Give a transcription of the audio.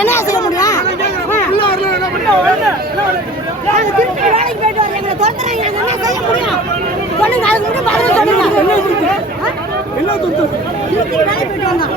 என்ன செய்ய முடியும்? வேலைக்கு போயிட்டு வர எங்களை தோத்துறாங்க, என்ன செய்ய முடியும்? சொல்லுங்க, அதுக்கு மட்டும் பதில் சொல்லுங்க. வேலைக்கு போயிட்டு வந்தோம்.